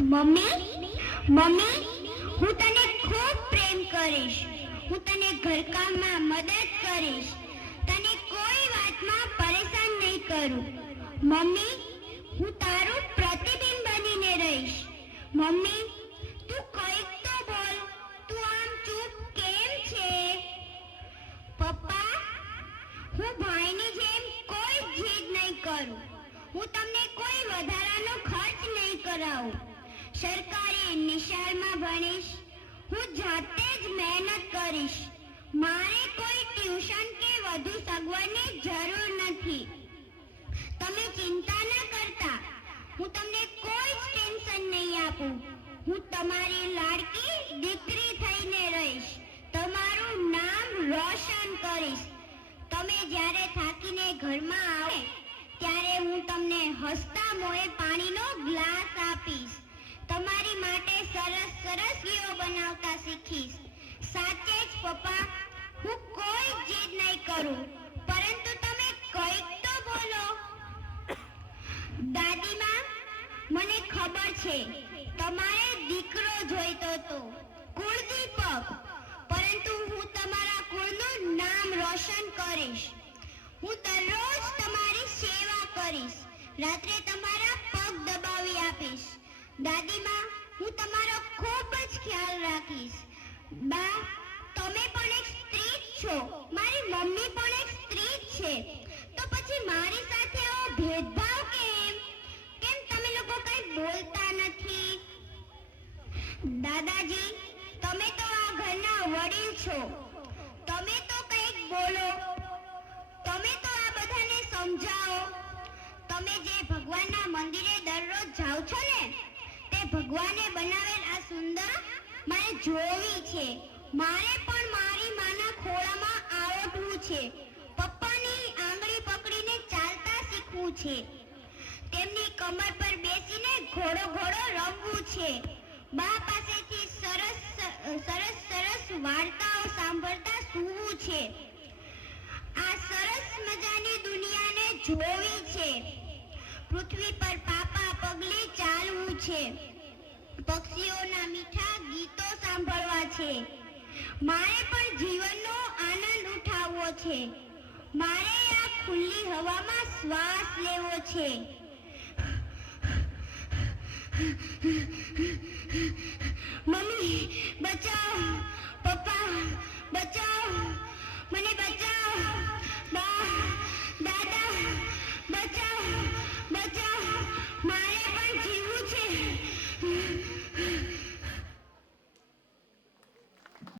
Mummy mummy હું તને ખૂબ પ્રેમ કરીશ. હું તને ઘરકામમાં મદદ કરીશ. તને કોઈ વાતમાં પરેશાન નહીં કરું. મમ્મી હું તારું પ્રતિબિંબ બનીને રહીશ. મમ્મી તું કંઈક તો બોલ. તું આમ ચૂપ કેમ છે? પપ્પા હું ભાઈની જેમ કોઈ જીદ નહીં કરું. હું તમને કોઈ વધારાનો ખર્ચ નહીં કરાવું. સરકારી નિશાળમાં ભણીશ. હું જાતે જ મહેનત કરીશ. મારે કોઈ ટ્યુશન કે વધુ સગવડની જરૂર નથી. તમે ચિંતા ન કરતા. હું તમને કોઈ જ ટેન્શન નહીં આપું. હું તમારી લાડકી દીકરી થઈને રહીશ. તમારું નામ રોશન કરીશ. તમે જ્યારે થાકીને ઘરમાં આવે ત્યારે હું તમને હસતા મોંએ પાણીનો ગ્લાસ આપીશ. તમારી માટે સરસ સરસીઓ બનાવતા શીખીશ. સાચે જ પપ્પા હું કોઈ જીદ નહીં કરું, પરંતુ તમે કંઈક તો બોલો. દાદીમા મને ખબર છે તમારે દીકરો જોઈતો હતો, કુળદીપક, પરંતુ હું તમારા કુળનું નામ રોશન કરીશ. હું દરરોજ તમારી સેવા કરીશ. રાત્રે તમારા પગ દબાવી આપીશ. દાદીમા હું તમારો ખૂબ જ ખ્યાલ રાખીશ. બા તમે પણ એક સ્ત્રી જ છો. મારી મમ્મી પણ એક સ્ત્રી જ છે. તો પછી મારી સાથે આવો ભેદભાવ કેમ? કેમ તમે લોકો કંઈ બોલતા નથી? દાદાજી તમે તો આ ઘરના વડીલ છો. તમે તો કંઈક બોલો. તમે તો આ બધાને સમજાવો. તમે જે ભગવાનના મંદિરે દરરોજ જાઓ છો ને, તે ભગવાને બનાવેલ આ સુંદર મારે જોવી છે. મારે પણ મારી માના ખોળામાં આવડવું છે. પપ્પાની આંગળી પકડીને ચાલતા શીખવું છે. તેમની કમર પર બેસીને ઘોડો ઘોડો રમવું છે. બા પાસેથી સરસ વાર્તાઓ સાંભળતા સૂવું છે. આ સરસ મજાની દુનિયાને જોવી છે. પૃથ્વી પર પાપા પગલે ચાલવું છે. પક્ષીઓના મીઠા ગીતો સાંભળવા છે. મારે પણ જીવનનો આનંદ ઉઠાવવો છે. મારે આ ખુલ્લી હવામાં શ્વાસ લેવો છે. મમ્મી બચાવો, પપ્પા બચાવો, મને બચાવો, બા દાદા બચાવો.